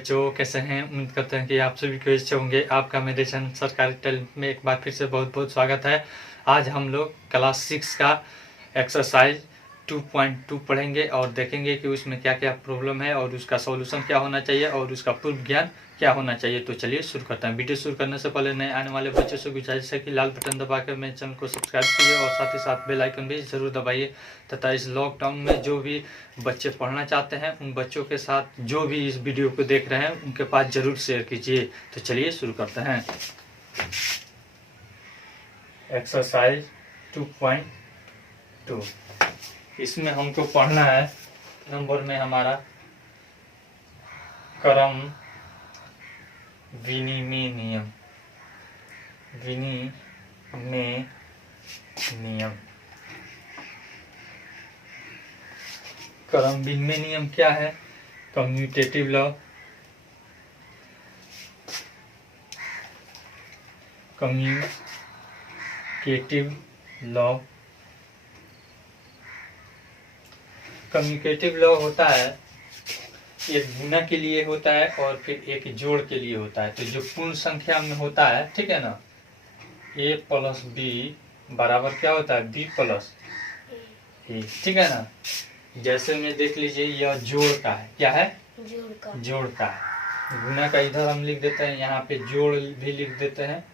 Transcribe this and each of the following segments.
बच्चों, कैसे हैं? उम्मीद करते हैं कि आप सभी को अच्छे होंगे। आपका मेरे चैनल सरकारी टैलेंट में एक बार फिर से बहुत बहुत स्वागत है। आज हम लोग क्लास 6 का एक्सरसाइज 2.2 पढ़ेंगे और देखेंगे कि उसमें क्या क्या प्रॉब्लम है और उसका सॉल्यूशन क्या होना चाहिए और उसका पूर्व ज्ञान क्या होना चाहिए। तो चलिए शुरू करते हैं। वीडियो शुरू करने से पहले नए आने वाले बच्चों से गुजारिश है कि लाल बटन दबाकर मेरे चैनल को सब्सक्राइब कीजिए और साथ ही साथ बेल आइकन भी जरूर दबाइए तथा इस लॉकडाउन में जो भी बच्चे पढ़ना चाहते हैं उन बच्चों के साथ जो भी इस वीडियो को देख रहे हैं उनके पास जरूर शेयर कीजिए। तो चलिए शुरू करते हैं। एक्सरसाइज 2.2 इसमें हमको पढ़ना है नंबर में हमारा क्रम विनिमय नियम। विनिमय नियम, क्रम विनिमय नियम क्या है? Commutative law. Commutative law, commutative law होता है एक गुना के लिए होता है और फिर एक जोड़ के लिए होता है। तो जो पूर्ण संख्या में होता है, ठीक है ना, a प्लस बी बराबर क्या होता है? b प्लस ए, ठीक है ना। जैसे में देख लीजिए यह जोड़ का है। क्या है? जोड़ का है। गुना का इधर हम लिख देते हैं, यहाँ पे जोड़ भी लिख देते हैं,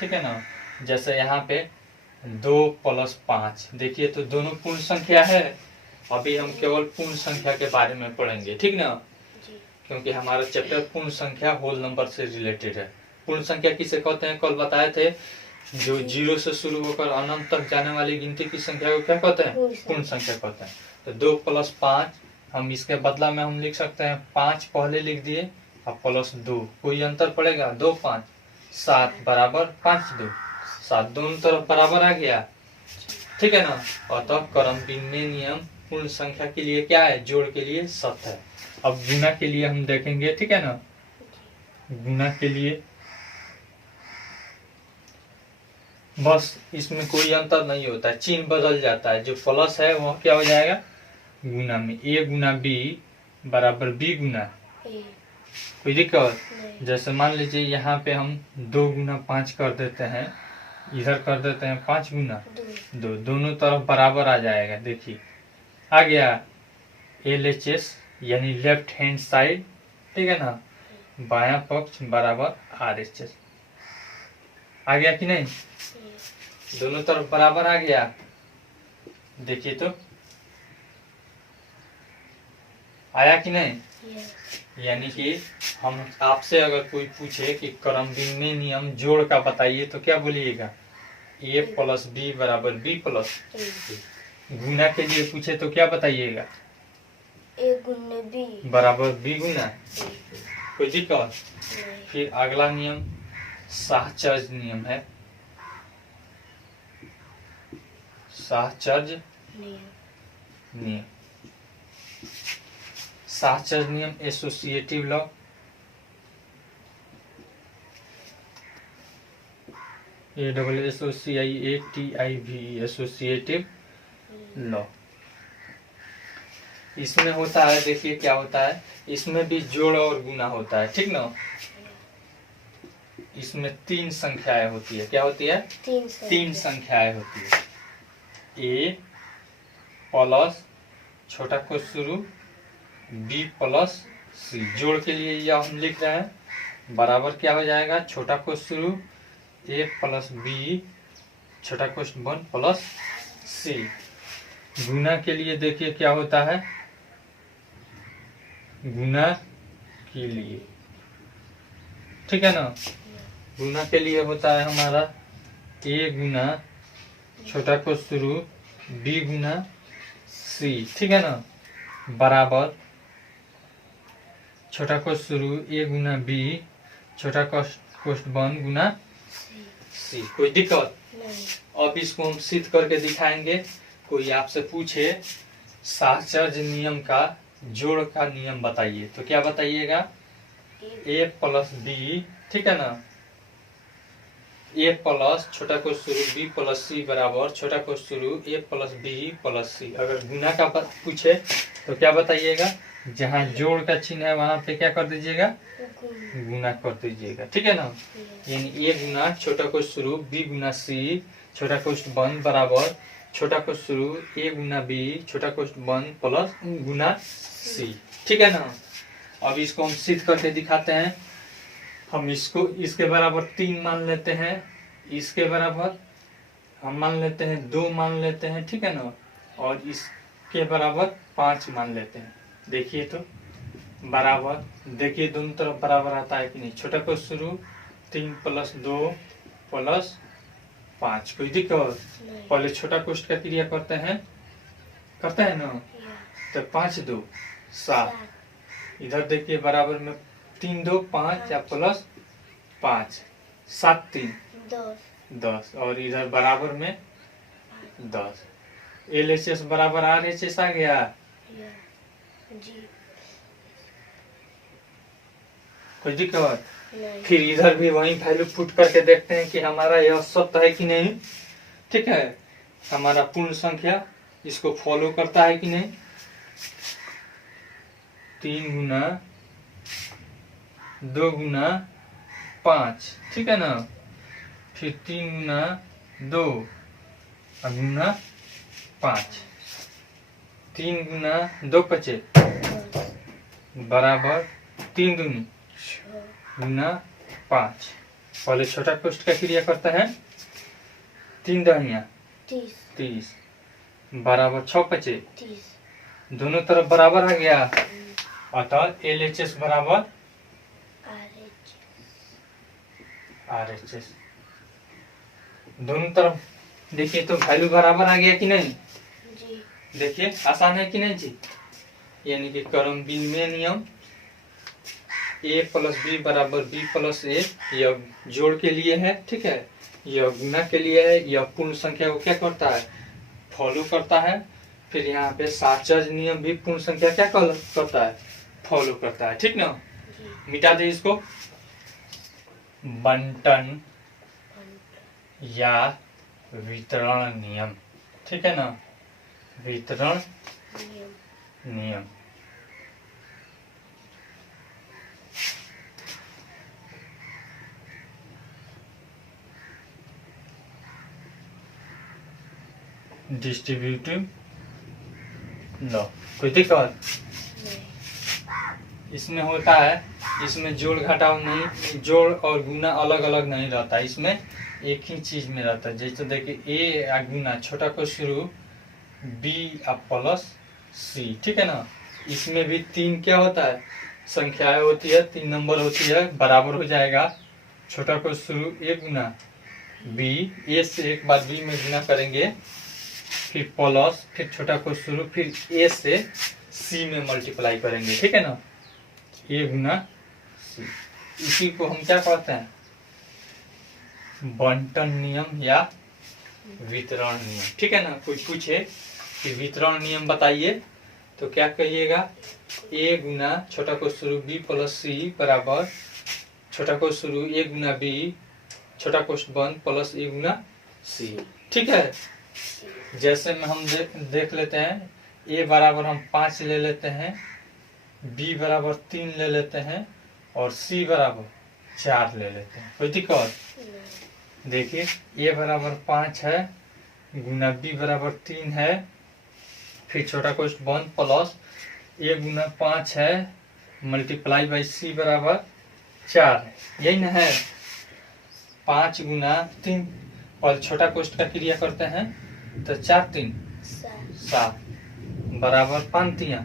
ठीक है ना। जैसे यहाँ पे 2 प्लस 5, देखिए तो दोनों पूर्ण संख्या है। अभी हम केवल पूर्ण संख्या के बारे में पढ़ेंगे, ठीक ना, क्योंकि हमारा चैप्टर पूर्ण संख्या होल नंबर से रिलेटेड है। पूर्ण संख्या किसे कहते हैं? कल बताए थे, जो 0 से शुरू होकर अनंत तक जाने वाली गिनती की संख्या को क्या कहते हैं? पूर्ण संख्या कहते हैं। तो 2 प्लस 5, हम इसके बदला में हम लिख सकते हैं 5 पहले लिख दिए और प्लस 2, कोई अंतर पड़ेगा? 2 5 7 बराबर 5 2 7, दोनों तरफ बराबर आ गया, ठीक है ना। अतः क्रम विनिमय नियम पूर्ण संख्या के लिए क्या है? जोड़ के लिए सत्य है। अब गुना के लिए हम देखेंगे, ठीक है ना। गुना के लिए बस इसमें कोई अंतर नहीं होता है, चिन्ह बदल जाता है। जो प्लस है वह क्या हो जाएगा? गुना में a गुना b बराबर b गुना a। कोई दिक्कत? जैसे मान लीजिए यहाँ पे हम 2 गुना 5 कर देते हैं, इधर कर देते हैं 5 गुना 2, दोनों तरफ बराबर आ जाएगा। देखिए आ गया LHS यानी लेफ्ट हैंड साइड, ठीक है ना, बायां पक्ष बराबर RHS। आ गया कि नहीं? दोनों तरफ बराबर आ गया। देखिए तो आया कि नहीं? यानी कि हम आपसे अगर कोई पूछे कि क्रम विनिमय नियम जोड़ का बताइए तो क्या बोलिएगा? a प्लस b बराबर b प्लस a। गुना के लिए पूछे तो क्या बताइएगा? a गुना b बराबर b गुना। कोई दिक्कत? फिर अगला नियम साहचर्य नियम है। साहचर्य नियम, साहचर्य नियम associative law. ASSOCIATIV associative law. इसमें होता है, देखिए क्या होता है, इसमें भी जोड़ और गुना होता है, ठीक ना। इसमें 3 संख्याएं होती है। क्या होती है? 3 संख्याएं होती है। a प्लस छोटा को शुरू b प्लस c। जोड़ के लिए यह हम लिख रहे हैं बराबर क्या हो जाएगा? छोटा को शुरू a प्लस b छोटा कोष्ठ 1 प्लस c। गुना के लिए देखिए क्या होता है? गुना के लिए, ठीक है ना, गुना के लिए होता है हमारा a गुना छोटा को शुरू b गुना c, ठीक है ना, बराबर छोटा को शुरू a गुना b छोटा कोष्ठ 1 गुना c। कोई दिक्कत? अब इसको हम सिद्ध करके दिखाएंगे। कोई आपसे पूछे साहचर्य नियम का जोड़ का नियम बताइए तो क्या बताइएगा? a प्लस b, ठीक है ना, a प्लस छोटा को शुरू b प्लस c बराबर छोटा को शुरू a plus b plus c। अगर गुना का पूछे तो क्या बताइएगा? जहाँ जोड़ का चिन्ह है वहां पे क्या कर दीजिएगा, गुण गुना कर दीजिएगा, ठीक है ना। यस यानी ए गुना छोटा कोष्ठ शुरू बी गुना सी छोटा कोष्ठ बंद बराबर छोटा कोष्ठ शुरू ए गुना बी छोटा कोष्ठ बंद प्लस गुना सी, ठीक है ना। अब इसको हम सिद्ध करके दिखाते हैं। हम इसको इसके बराबर 3 मान लेते हैं, इसके बराबर हम मान लेते हैं 2 मान लेते हैं, ठीक है ना। और इसके बराबर 5 मान लेते हैं। देखिए तो बराबर, देखिए दोनों तरफ बराबर आता है कि नहीं। छोटा को शुरू 3 + 2 + 5, कोई दिक्कत। नहीं पहले छोटा कोष्ठ का क्रिया करते हैं ना। यस तो 5 2 7, इधर देखिए बराबर में 3 2 5 या प्लस 5 7 3 10 10 और इधर बराबर में 10। LHS बराबर RHS आ गया। यस जी कोई दिक्कत। नहीं फिर इधर भी वही वैल्यू पुट करके देखते हैं कि हमारा यह सत्य है कि नहीं, ठीक है। हमारा पूर्ण संख्या इसको फॉलो करता है कि नहीं। 3 गुना 2 गुना 5, ठीक है ना। फिर 3 गुना 2 गुना 5, 3 गुना 2 × 10 बराबर 3 दूनी 6 गुना 5। पहले छोटा कोष्ठ का क्रिया करता है, 3 दहिया 30 30 बराबर 6 × 30 दोनों तरफ बराबर आ गया। अतः LHS बराबर RHS। दोनों तरफ देखिए तो वैल्यू बराबर आ गया कि नहीं। जी देखिए आसान है कि नहीं जी। यानी कि क्रम विनिमय नियम A + B बराबर B + A, यह जोड़ के लिए है, ठीक है। यह गुना के लिए है, यह पूर्ण संख्या को क्या करता है, फॉलो करता है। फिर यहाँ पे साचज नियम भी पूर्ण संख्या क्या करता है, फॉलो करता है, ठीक ना। जी मिटा दे इसको। बंटन या वितरण नियम, ठीक है ना। वितरण नियम नियम डिस्ट्रीब्यूटिव लॉ, कोई दिक्कत। नहीं इसमें होता है, इसमें जोड़ घटाव नहीं, जोड़ और गुना अलग अलग नहीं रहता, इसमें एक ही चीज में रहता है। जैसे देखिए ए या गुना छोटा को शुरू B + C, ठीक है ना। इसमें भी 3 क्या होता है, संख्याएं होती है, 3 नंबर होती है, बराबर हो जाएगा। छोटा को शुरू A गुना B, A से एक बार B में गुना करेंगे, फिर प्लस, फिर छोटा को शुरू, फिर A से C में मल्टीप्लाई करेंगे, ठीक है ना। A गुना C, इसी को हम क्या कहते हैं, बंटन नियम या वितरण नियम, ठीक है ना। कोई पूछे कि वितरण नियम बताइए तो क्या कहिएगा, A गुना छोटा को शुरू B + C बराबर छोटा को शुरू A गुना B छोटा कोष्ठ बंद प्लस A गुना C, ठीक है। जैसे में हम देख लेते हैं, A बराबर हम 5 ले लेते हैं, B बराबर 3 ले लेते हैं और C बराबर 4 ले लेते हैं, कोई दिक्कत। नहीं देखिए A बराबर 5 है गुना B बराबर 3 है, फिर छोटा कोष्ठ बंद प्लस A गुना 5 है मल्टीप्लाई बाई C बराबर 4 है, यही ना है। 5 गुना 3 और छोटा कोष्ठ का क्रिया करते हैं तो 4 3 7 बराबर 5 3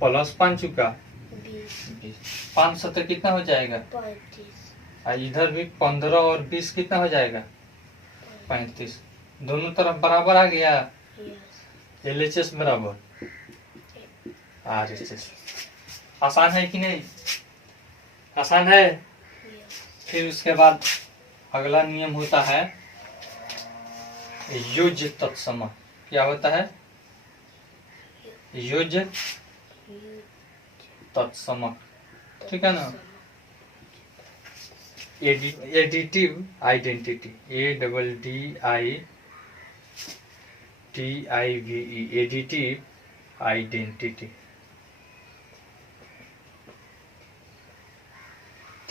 प्लस 5 का 20। 5 7 कितना हो जाएगा, 35 इधर भी 15 और 20 कितना हो जाएगा, 35। दोनों तरफ बराबर आ गया। यस LHS बराबर RHS। आसान है कि नहीं, आसान है। यस फिर उसके बाद अगला नियम होता है योज्य तत्सम। क्या होता है, योज्य तत्सम, ठीक है ना। Additive identity, ADDITIVE, additive identity.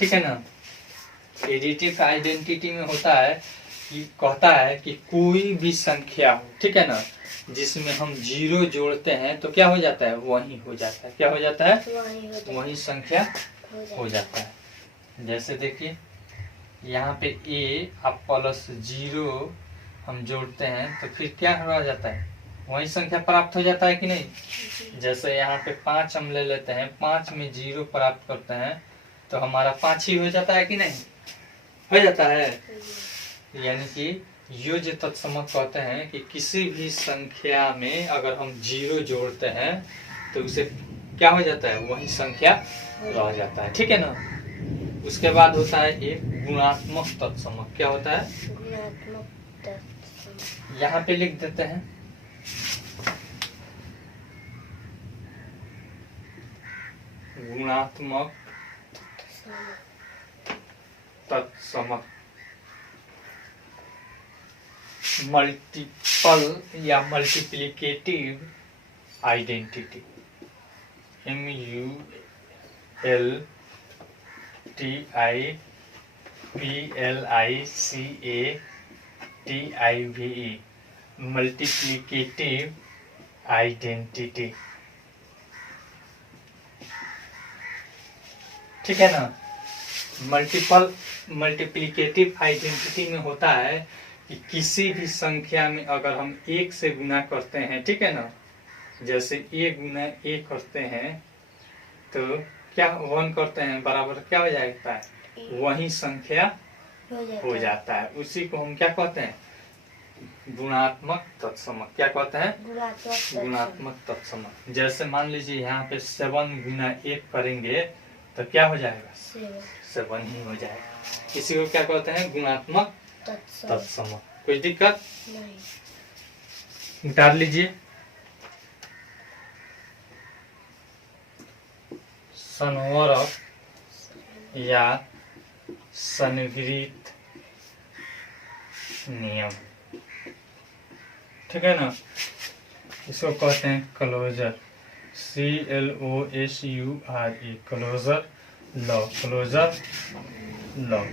ठीक है ना। एडिटिव आइडेंटिटी में होता है कि कहता है कि कोई भी संख्या हो, ठीक है ना, जिसमें हम जीरो जोड़ते हैं तो क्या हो जाता है, वही हो जाता है। क्या हो जाता है, वही संख्या हो जाता है। जैसे देखिए यहाँ पे a अब प्लस 0 हम जोड़ते हैं तो फिर क्या हो जाता है, वही संख्या प्राप्त हो जाता है कि नहीं। जैसे यहाँ पे 5 हम ले लेते हैं, 5 में 0 प्राप्त करते हैं तो हमारा 5 ही हो जाता है कि नहीं, हो जाता है। यानी कि योज्य तत्समक कहते हैं कि किसी भी संख्या में अगर हम 0 जोड़ते हैं तो उसे क्या हो जाता है, वही संख्या रह जाता है, ठीक है ना। उसके बाद होता है एक गुणात्मक तत्समक। क्या होता है, गुणात्मक तत्समक। यहाँ पे लिख देते हैं गुणात्मक तत्समक। मल्टीपल या multiplicative identity, MULTIPLICATIVE, multiplicative identity, ठीक है ना। मल्टीप्लिकेटिव आइडेंटिटी में होता है कि किसी भी संख्या में अगर हम 1 से गुना करते हैं, ठीक है ना, जैसे a गुना a करते हैं तो क्या 1 करते हैं बराबर क्या हो जाता है, वही संख्या हो जाता है। उसी को हम क्या कहते हैं, गुणात्मक तत्समक। क्या कहते हैं, गुणात्मक तत्समक। जैसे मान लीजिए यहाँ पे 7 गुना 1 करेंगे तो क्या हो जाएगा, 7 ही हो जाएगा। इसी को क्या कहते हैं, गुणात्मक तत्समक। कोई दिक्कत नहीं, उतार लीजिए। संवरक या संविरित नियम, ठीक है ना। इसको कहते हैं closure, CLOSURE, closure law, closure law,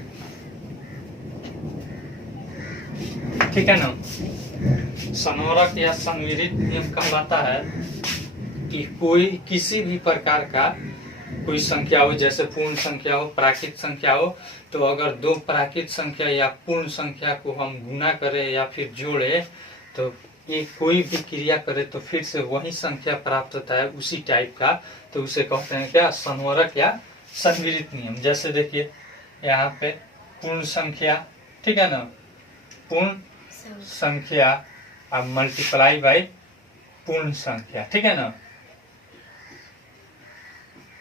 ठीक है ना। संवरक या संविरित नियम कहलाता है कि कोई किसी भी प्रकार का कोई संख्या हो, जैसे पूर्ण संख्या हो, प्राकृत संख्या हो, तो अगर दो प्राकृत संख्या या पूर्ण संख्या को हम गुना करें या फिर जोड़े तो ये कोई भी क्रिया करे तो फिर से वही संख्या प्राप्त होता है उसी टाइप का, तो उसे कहते हैं क्या, संवरक या संविरित नियम। जैसे देखिए यहाँ पे पूर्ण संख्या, ठीक है ना, पूर्ण संख्या अब मल्टीप्लाई बाई पूर्ण संख्या, ठीक है ना,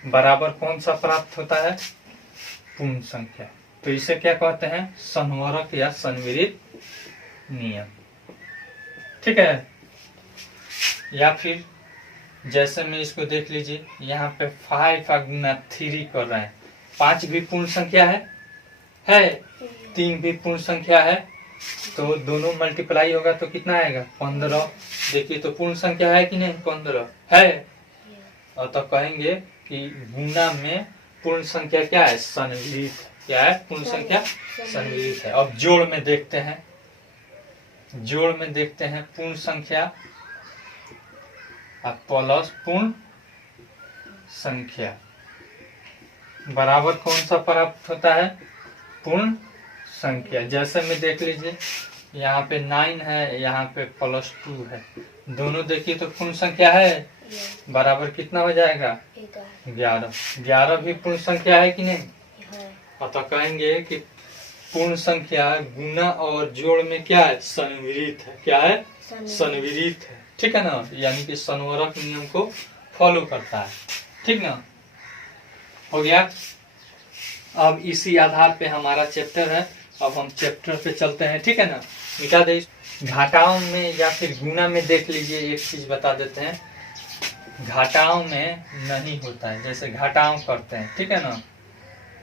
बराबर कौन सा प्राप्त होता है, पूर्ण संख्या। तो इसे क्या कहते हैं, संवरक या संविरित नियम, ठीक है। या फिर जैसे में इसको देख लीजिए, यहाँ पे 5 गुना 3 कर रहे हैं, 5 भी पूर्ण संख्या है, 3 भी पूर्ण संख्या है, तो दोनों मल्टीप्लाई होगा तो कितना आएगा, 15। देखिए तो पूर्ण संख्या है कि नहीं, 15 है। और तो कहेंगे कि गुना में पूर्ण संख्या क्या है, संविरित। क्या है, पूर्ण संख्या संविरित है। अब जोड़ में देखते हैं, जोड़ में देखते हैं पूर्ण संख्या प्लस पूर्ण संख्या बराबर कौन सा प्राप्त होता है, पूर्ण संख्या। जैसे में देख लीजिए यहाँ पे 9 है, यहाँ पे +2 है, दोनों देखिए तो पूर्ण संख्या है, बराबर कितना हो जाएगा, 11। 11 भी पूर्ण संख्या है कि नहीं, अतः कहेंगे कि पूर्ण संख्या गुना और जोड़ में क्या है, संविरित है। क्या है, संविरित है, ठीक है ना। यानी कि संवरक नियम को फॉलो करता है, ठीक ना, हो गया। अब इसी आधार पे हमारा चैप्टर है, अब हम चैप्टर पे चलते हैं, ठीक है ना। मिटा दे। घटाओं में या फिर गुना में देख लीजिए, एक चीज बता देते हैं, घटाओं में नहीं होता है। जैसे घटाओं करते हैं, ठीक है ना,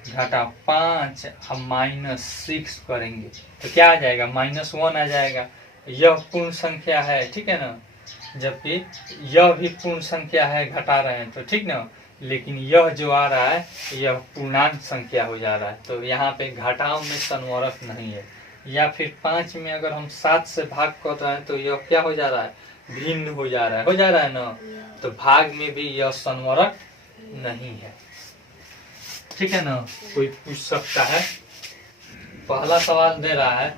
घटाओ 5 हम -6 करेंगे तो क्या आ जाएगा, -1 आ जाएगा। यह पूर्ण संख्या है, ठीक है ना, जबकि यह भी पूर्ण संख्या है, घटा रहे हैं तो, ठीक ना, लेकिन यह जो आ रहा है यह पूर्णांक संख्या हो जा रहा है, तो यहाँ पे घटाओं में संवरक नहीं है। या फिर 5 में अगर हम 7 से भाग कर रहे हैं तो यह क्या हो जा रहा है, भिन्न हो जा रहा है ना, तो भाग में भी यह संवरक नहीं है। ठीक है ना, कोई पूछ सकता है। पहला सवाल दे रहा है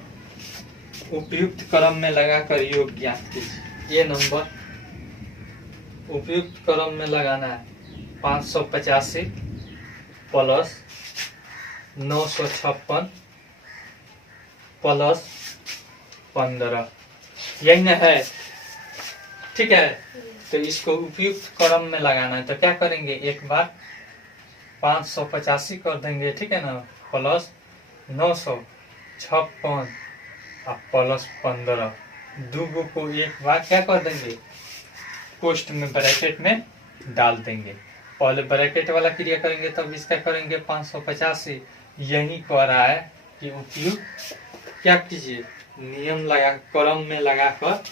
उपयुक्त क्रम में लगाकर योग ज्ञात कीजिए। ये नंबर उपयुक्त क्रम में लगाना है 585 प्लस 956 प्लस 15, यही न है। ठीक है, तो इसको उपयुक्त क्रम में लगाना है, तो क्या करेंगे, एक बार 585 कर देंगे, ठीक है ना, प्लस 956 और प्लस 15, दो को एक बार क्या कर देंगे, पोस्ट में ब्रैकेट में डाल देंगे। पहले ब्रैकेट वाला क्रिया करेंगे तब इसका करेंगे 585। यही कह रहा है कि उपयुक्त क्या कीजिए, नियम लगा क्रम में लगाकर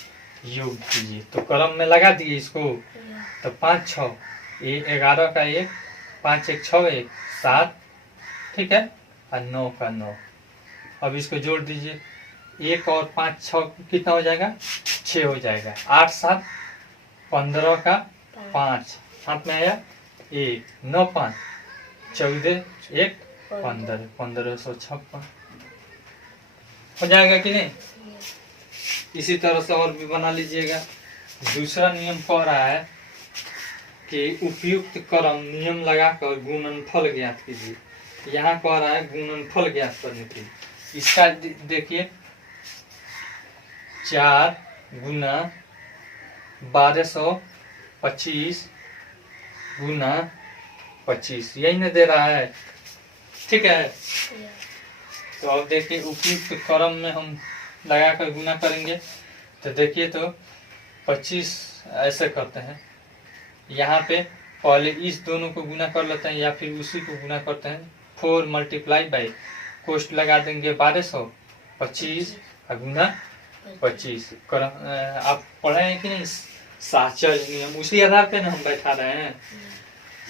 योग कीजिए। तो क्रम में लगा दिए इसको, तो 5 6 11 का 1, 5 1 6 1 7, ठीक है, और 9 का 9। अब इसको जोड़ दीजिए, 1 और 5 6 कितना हो जाएगा, 6 हो जाएगा। 8 7 15 का 5, हाथ में आया 1, 9 5 14 1 15, 1556 हो जाएगा कि नहीं। इसी तरह से और भी बना लीजिएगा। दूसरा नियम कह रहा है कि उपयुक्त क्रम नियम लगाकर गुणनफल ज्ञात कीजिए। यहाँ कह रहा है गुणनफल ज्ञात करने के लिए। इसका देखिए 4 गुना 1225 गुना 25, यही न दे रहा है। ठीक है, तो अब देखिए उपयुक्त क्रम में हम लगाकर गुना करेंगे, तो देखिए तो 25 ऐसे करते हैं, यहाँ पे पहले इस दोनों को गुना कर लेते हैं या फिर उसी को गुना करते हैं। 4 मल्टीप्लाई बाई कोष्ट लगा देंगे 1225 गुना 25। आप पढ़े हैं कि नहीं साचल नियम, उसी आधार पे ना हम बैठा रहे हैं।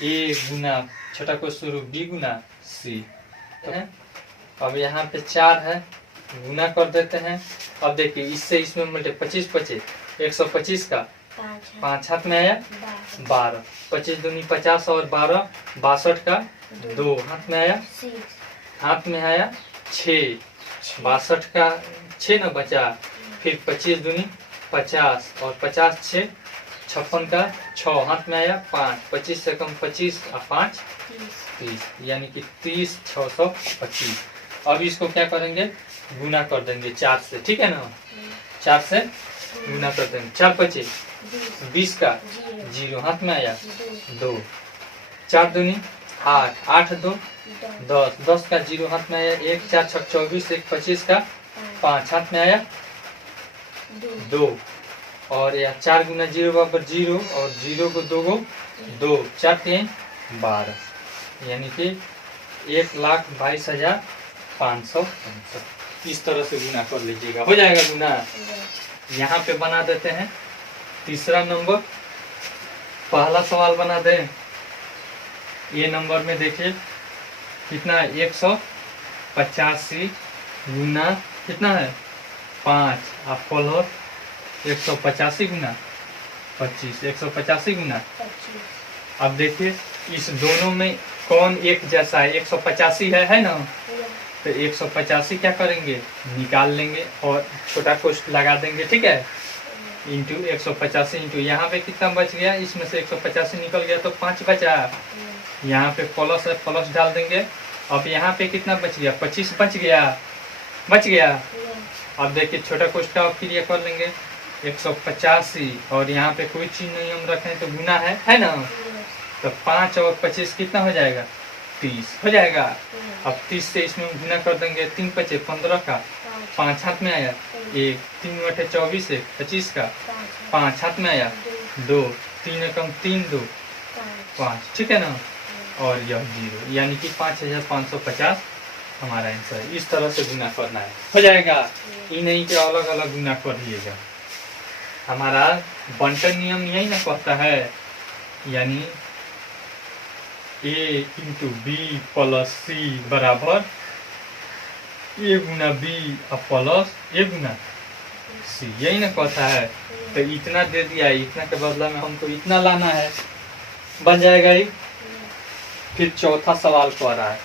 ए गुना छोटा को शुरू बी गुना सी, तो अब यहाँ पे 4 है, गुना कर देते हैं। अब देखिए इससे इसमें मल्टे 25 25 125 का 5 हाथ में आया 12, 25 दूनी 50 और 12 62 का 2 हाथ में आया, हाथ में आया 6, 62 का 6 न बचा, फिर 25 दूनी 50 और 50 6 56 का 6 हाथ में आया 5, 25 से कम 25 और 5 30, यानी कि 30 625। अब इसको क्या करेंगे, गुना कर देंगे 4 से, ठीक है ना, 4 से गुना कर देंगे। 4 25 20 का 0 हाथ में आया 2, 4 दूनी 8, 8 2 10, 10 का 0 हाथ में आया 1, 4 6 24, 1 25 का 5 हाथ में आया 2, और यह 4 गुना 0 बराबर 0 और 0 को 2 को 2, 4 3 12, यानी कि 1,22,500। इस तरह से गुना कर लीजिएगा, हो जाएगा गुना। यहाँ पे बना देते हैं तीसरा नंबर। पहला सवाल बना दें, ये नंबर में देखिए कितना है, 185 गुना कितना है 5, आप फॉलोअर 185 गुना 25, 185 गुना। अब देखिए इस दोनों में कौन एक जैसा है, 185 है ना, तो 185 क्या करेंगे, निकाल लेंगे और छोटा कोष्ठ लगा देंगे, ठीक है, इंटू 185 इंटू यहाँ पे कितना बच गया, इसमें से 185 निकल गया तो 5 बचा, यहाँ पे प्लस है, प्लस डाल देंगे। अब यहाँ पे कितना बच गया, 25 बच गया। अब देखिए छोटा कोष्ठ का क्रिया कर लेंगे 185, और यहाँ पे कोई चीज नहीं हम रखें तो गुना है ना, तो 5 और 25 कितना हो जाएगा, 30 हो जाएगा। अब 30 से इसमें गुना कर देंगे, 3 25 15 का 5 हाथ में आया 1, 3 बटे 24 1 25 का 5 हाथ में आया 2, 3 एकम 3 2 5, ठीक है ना, और यह 0, यानी कि 5550 हमारा आंसर है। इस तरह से गुना करना है, हो जाएगा। ये नहीं कि अलग अलग गुना कर दिएगा। हमारा बंटन नियम यही ना कहता है, यानी ए इंटू बी प्लस सी बराबर ए गुना बी और प्लस ए गुना सी, यही ना कहता है। तो इतना दे दिया है, इतना के बदला में हमको इतना लाना है, बन जाएगा ये। फिर चौथा सवाल कह रहा है,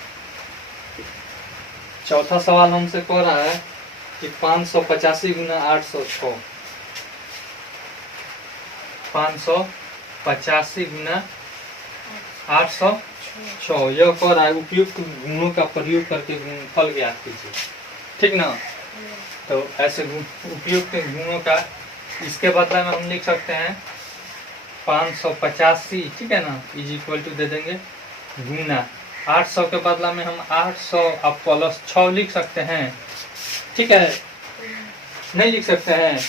चौथा सवाल हमसे कह रहा है कि 585 गुना 806, 585 गुना 806, यह कह रहा है उपयुक्त गुणों का प्रयोग करके गुणनफल ज्ञात कीजिए, ठीक ना। तो ऐसे उपयुक्त गुणों का इसके बदला में हम लिख सकते हैं 585, ठीक है ना, इज इक्वल टू दे देंगे गुना 800 के बदला में हम 800 अब प्लस 6 लिख सकते हैं, ठीक है। नहीं लिख सकते हैं,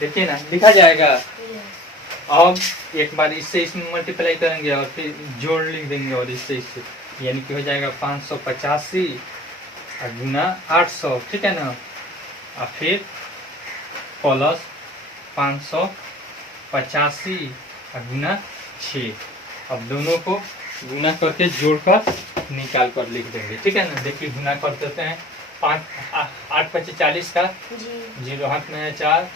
देखिए ना, लिखा जाएगा। अब एक बार इससे इसमें मल्टीप्लाई करेंगे और फिर जोड़ लिख देंगे और इससे इससे, यानी कि हो जाएगा 585 गुना 800, ठीक है ना, और फिर प्लस 585 गुना 6। अब दोनों को गुना करके जोड़कर निकाल कर लिख देंगे, ठीक है ना। देखिए गुना कर देते हैं, 8 5 40 का, 0 हाथ में है 4,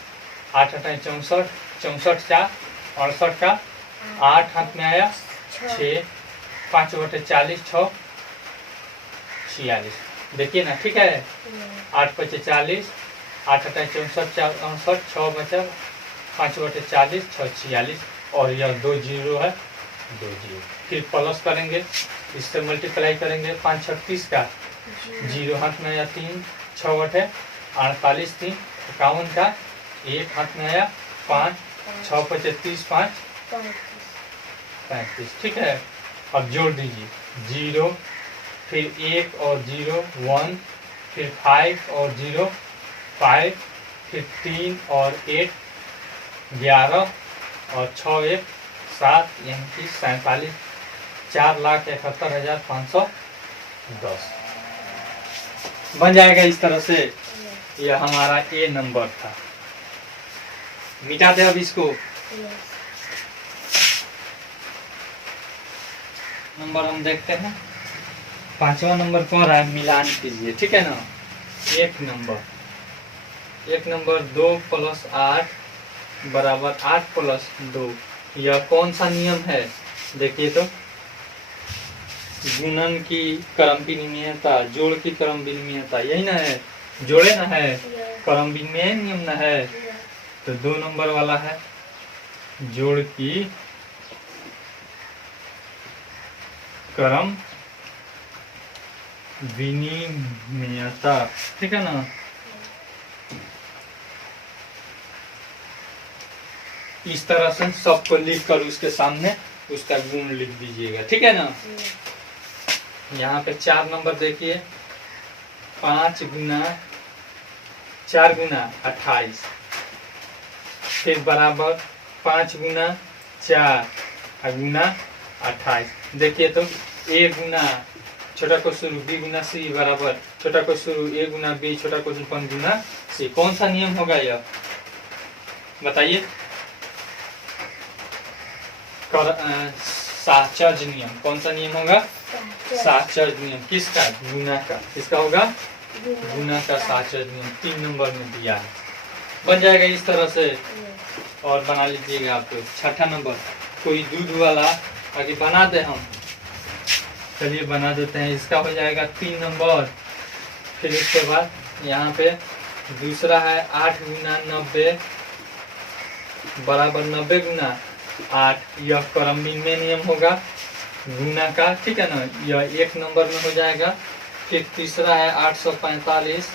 8 8 64, 64 4 68 का, 8 हाथ में आया 6, 5 बटे 40 6 46, देखिए ना, ठीक है। 8 5 40, 8 8 64 4 68, 6 बचा 5 बटे 40 6 46, और यह 2 0 है, 2 0। फिर प्लस करेंगे, इससे मल्टीप्लाई करेंगे, 5 36 का, 0 हाथ में आया 3, 6 बटे 48 3 51 का, 1 हाथ में आया 5, 6 पचे 30 5 35, ठीक है। अब जोड़ दीजिए, 0 फिर 1 और 0 1, फिर 5 और 0 5, फिर 3 और 8 11, और 6 1 7, यानी कि 47, 4,71,510 बन जाएगा इस तरह से। यह हमारा ए नंबर था। मिटा दे अब इसको। नंबर हम देखते हैं, 5वां नंबर कौन रहा है, मिलान कीजिए, ठीक है ना। एक नंबर 2 + 8 बराबर 8 + 2, यह कौन सा नियम है, देखिए तो। गुणन की क्रम विनिमयता, जोड़ की क्रम विनिमयता, यही ना है, जोड़े ना है, क्रम विनिमय नियम ना है। तो 2 नंबर वाला है जोड़ की क्रम विनिमयता, ठीक है ना। इस तरह से सबको लिख कर उसके सामने उसका गुण लिख दीजिएगा, ठीक है ना। यहाँ पे 4 नंबर देखिए, 5 गुना 4 गुना 28, फिर बराबर 5 गुना 4 गुना 28। देखिए तो ए गुना छोटा को शुरू बी गुना सी बराबर छोटा को शुरू ए गुना बी छोटा को शुरू गुना सी, कौन सा नियम होगा यह, बताइए। साहचर्य नियम, कौन सा नियम होगा, साहचर्य नियम। किसका, गुना का, किसका होगा, गुना का साहचर्य नियम 3 नंबर में दिया है, बन जाएगा इस तरह से। और बना लीजिएगा आप। 6ठा नंबर, कोई दूध वाला, आगे बना दे हम, चलिए बना देते हैं। इसका हो जाएगा 3 नंबर। फिर उसके बाद यहाँ पे दूसरा है 8 गुना 90 बराबर 90 गुना 8, यह क्रम विनिमय नियम होगा गुना का, ठीक है ना। यह 1 नंबर में हो जाएगा। फिर तीसरा है 845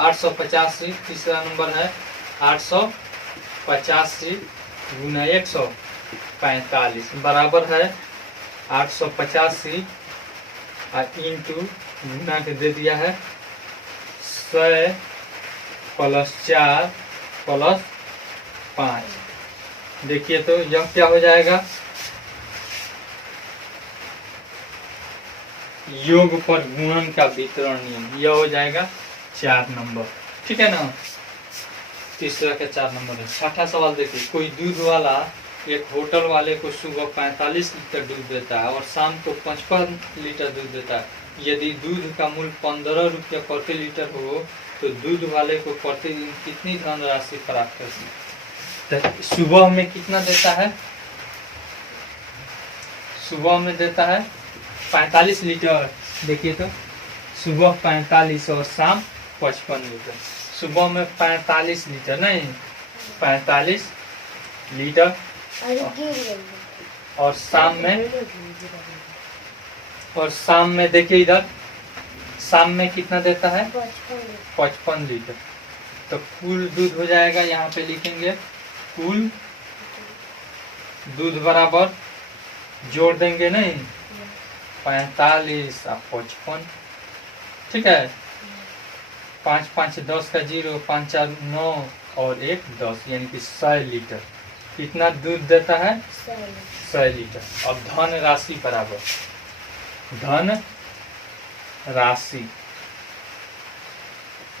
885, तीसरा नंबर है 885 गुना 145 बराबर है 885 इंटू गुना के दे दिया है 100 + 4 + 5। देखिए तो यह क्या हो जाएगा, योग पर गुणन का वितरण नियम, यह हो जाएगा 4 नंबर, ठीक है ना। तीसरा का 4 नंबर है। 6ठा सवाल देखिए, कोई दूध वाला एक होटल वाले को सुबह 45 लीटर दूध देता है और शाम को 55 लीटर दूध देता है। यदि दूध का मूल्य 15 रुपया प्रति लीटर हो तो दूध वाले को प्रतिदिन कितनी धनराशि प्राप्त कर सकते हैं? सुबह में कितना देता है? सुबह में देता है 45 लीटर। देखिए तो सुबह 45 और शाम 55 लीटर। सुबह में 45 लीटर नहीं 45 लीटर और शाम में देखिए इधर शाम में कितना देता है? 55 लीटर। तो कुल दूध हो जाएगा, यहाँ पे लिखेंगे कुल दूध बराबर जोड़ देंगे नहीं 45 और 55, ठीक है। 5 5 10 का 0, 5 4 9 और 1 10 यानी कि 100 लीटर। कितना दूध देता है? 100 लीटर। अब धन राशि बराबर धन राशि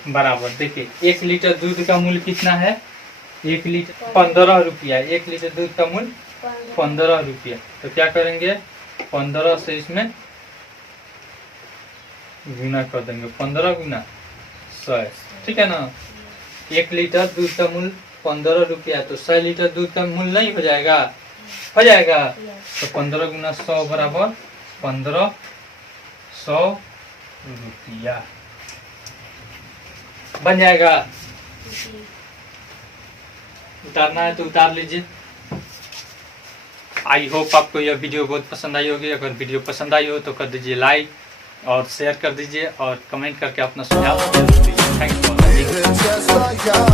बराबर देखिए 1 लीटर दूध का मूल्य कितना है? 1 लीटर 15 रुपया। 1 लीटर दूध का मूल्य 15 रुपया। तो क्या करेंगे 15 से इसमें गुना कर देंगे, 15 गुना 100, ठीक है ना। 1 लीटर दूध का मूल्य 15 रुपया, तो 100 लीटर दूध का मूल्य नहीं हो जाएगा? हो जाएगा। तो 15 गुना 100 बराबर 1500 रुपया बन जाएगा। उतारना है तो उतार लीजिए। आई होप आपको यह वीडियो बहुत पसंद आई होगी। अगर वीडियो पसंद आई हो तो कर दीजिए लाइक और शेयर कर दीजिए और कमेंट करके अपना सुझाव जरूर दीजिए। Thanks for watching.